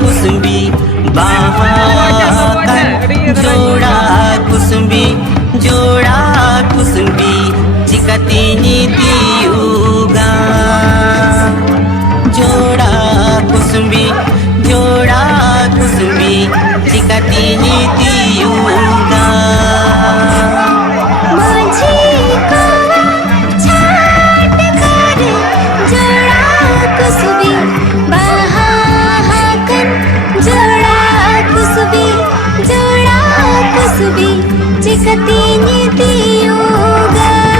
कुसुम्बी बाहाkan जोड़ा कुसुम्बी jika tini tiuga जोड़ा कुसुम्बी jika tini tiuga jika tini tiuga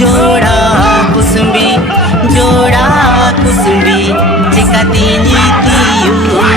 जोड़ा कुसुम्बी jika tini tiuga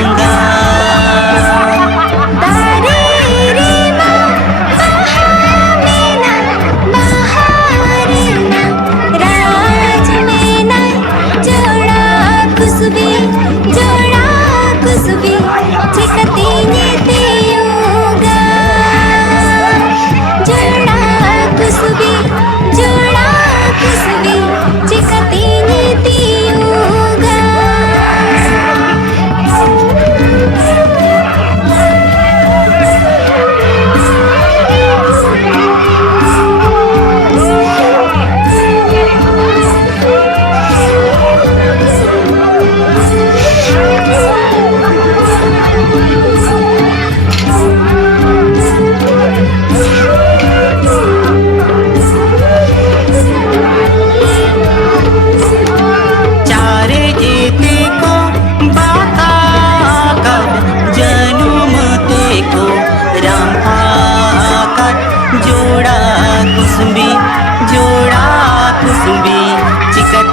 jika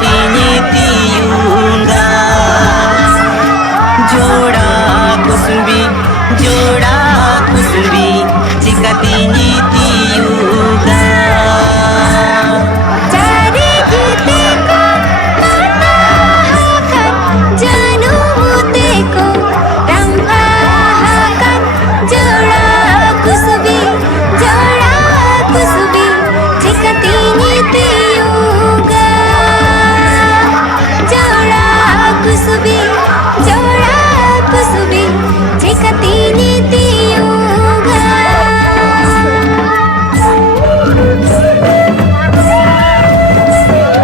tini tiuga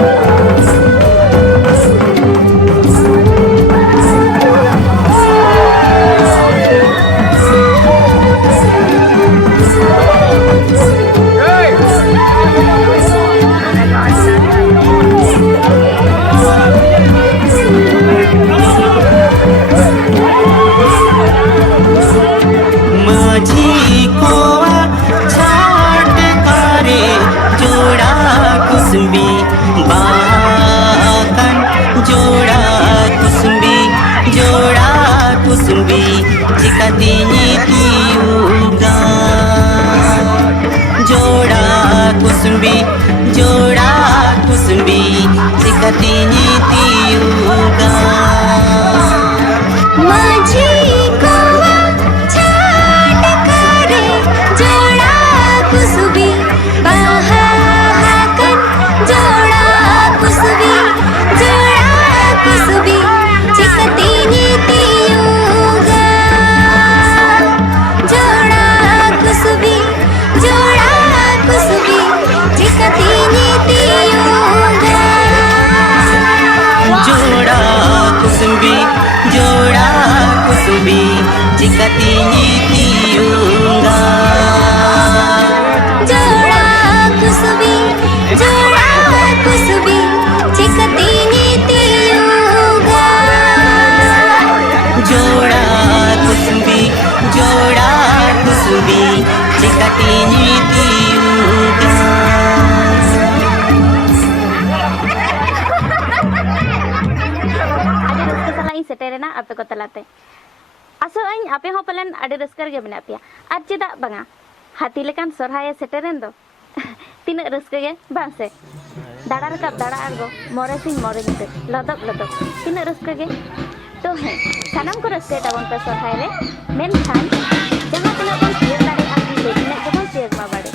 जोड़ा कुसुम्बी jika tini tiuga jika tini tiuga जोड़ा कुसुम्बी jika tini tiuga jika tini tiuga जोड़ा कुसुम्बी jika tini tiuga सेटेरेना आपे को तलाते आसो अñ आपे हो पलन आडे रस्कर गे मेना पिया आर चेदा बांगा हाथी लेकान सोरहाय सेटेरेन दो तीन रस्के गे बांग से दाड़ा रकाब दाड़ा आरगो मोरे सिंह मोरे नीते लदब लदब तीन रस्के गे तो है सानाम को रस्के ताबन पे सोरहाय रे मेन खान जहां तीना बन सियर दाड़े आकी लेकिन जबन सियर मा बाड़े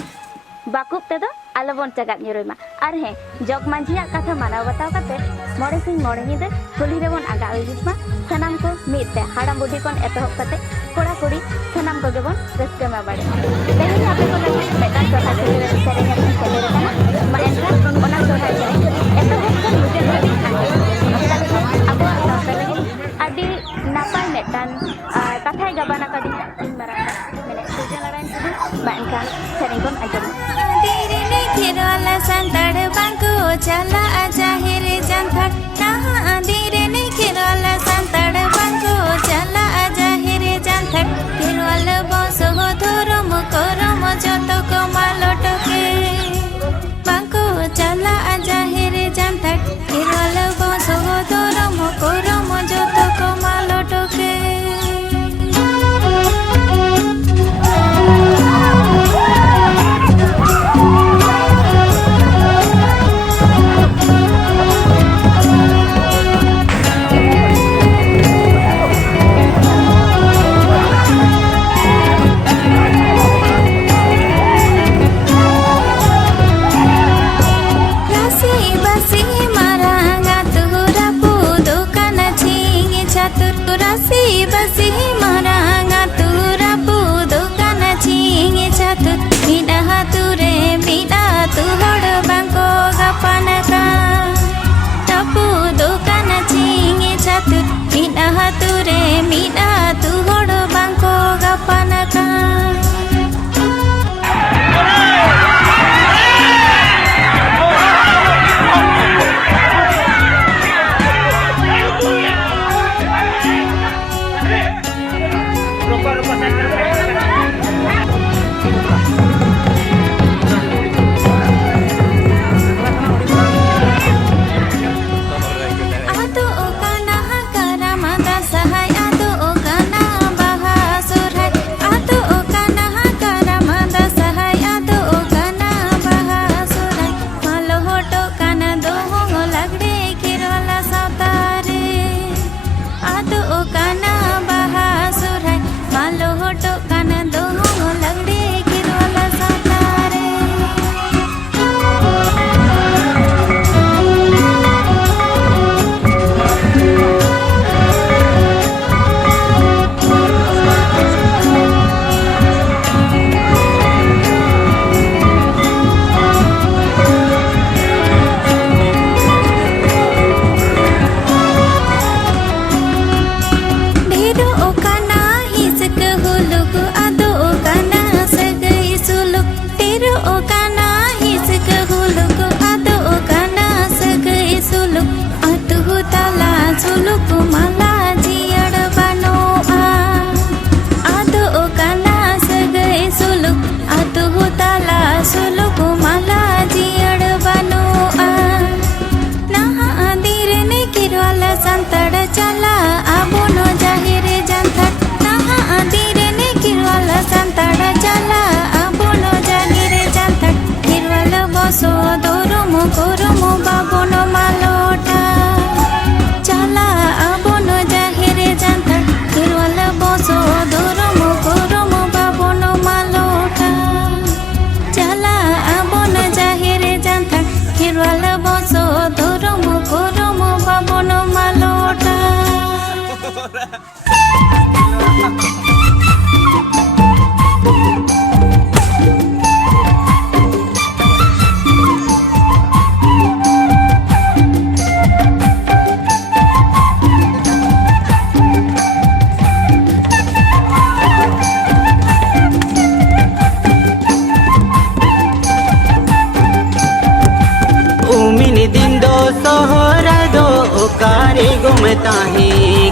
बाकुब ते दो आलबन चगात निरोयमा आर है जग मांझिया कथा मानाव बताव काते मोरे सिंह मोरे नीते कुली रेबन आगा उजिसमा सानाम को मीते हाड़ाम बुढ़ी कोन एतहब काते कोड़ा कुड़ी सानाम को गेबन रस्के मा बाड़े तेहेन आपे को लगन Meta सोरहाय सेरेन सेरेन kana ma entra ona sorai serein eto hokkan mujhe badi abo asale adi napai metan kathai gabana kadi marang mene sujalaran tudu ma entra serein kon ajam dire ne khirala santar bangko chala ajahir janthar nah dire ne khirala santar bangko chala ajahir janthar khirala boso thorom korom joto ko malotoke bangko chala ajahir janthar khirala boso thorom korom joto ko malotoke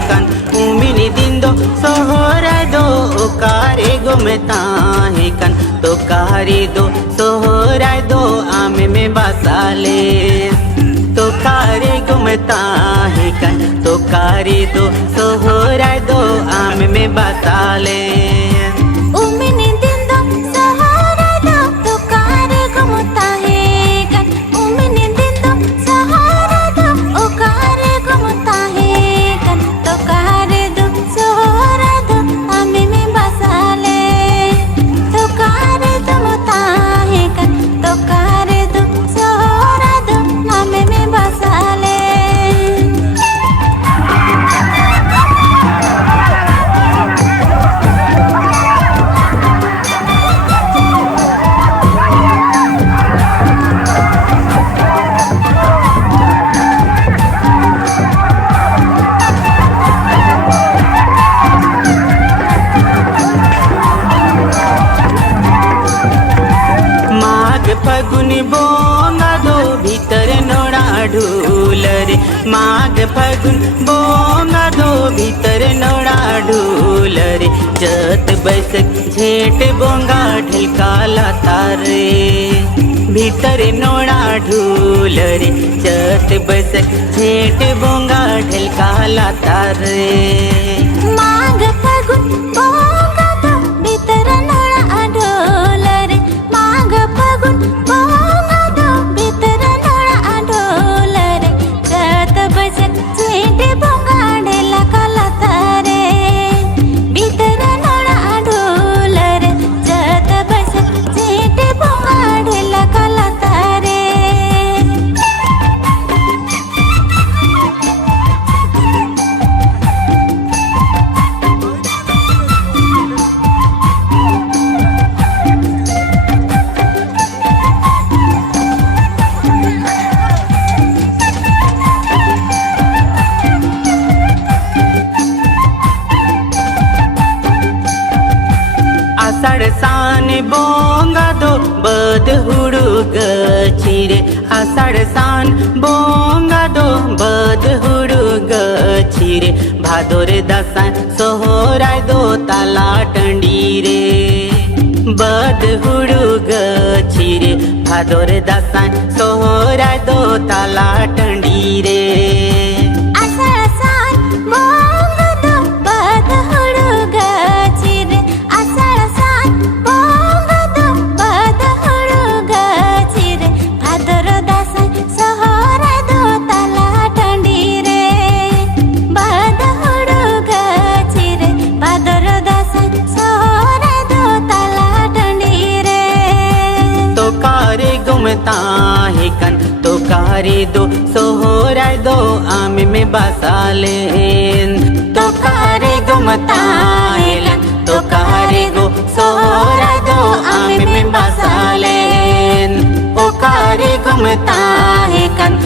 kan umini dindo sohora do kare gomtahe kan to kare do sohora do ame me basale to kare gomtahe kan to kari do sohorai do ame me basale umini dindo sohorai do to kare gumtahe kan umini dindo sohorai do o kare gumtahe kan to kare do sohorai do ame me basale to kare gumtahe kan to kare do sohorai do ame me basale फगुनी बोंगा दो भीतर नोड़ा ढूल रे माघ फगुन बोंगा दो भीतर नोड़ा ढूल रे चत बैसक झेठ बोंगा ढलकाला तारे भीतर नोड़ा ढूल रे चत बैसक झेठ बोंगा ढलकाला तारे माघ फगुन बोंगा दो भीतर नोड़ा ढोल रे माघ फगुन बोंगा दो भीतर नोड़ा ढोल रे चत बजक झेठ बोंगा ढेला काला तारे भीतर नोड़ा ढोल रे चत बजक झेठ बोंगा ढेला काला तारे आषाढ़ सान बोंगा दो बद हुड़ुग छिरे आषाढ़ सान बोंगा दो बद हुड़ुग छिरे भादोर दसान सोहराय दो ताला टंडी रे बद हुड़ुग छिरे भादोर दसान सोहराय दो ताला टंडी रे आषाढ़ सान बोंगा दो बद हुड़ुग छिरे आषाढ़ सान बोंगा दो बद हुड़ुग छिरे भादर दासान सोहराय दो ताला टंडी रे बद हुड़ुग छिरे भादर दासान सोहराय दो ताला टंडी रे तो कारे गुमता है कन तो कारे दो सोहराय दो आमे में बसालेन तो कारे गुमता है लन तो कारे गो सोहराय दो आमे में बसालेन ओ कारे गुमता है कन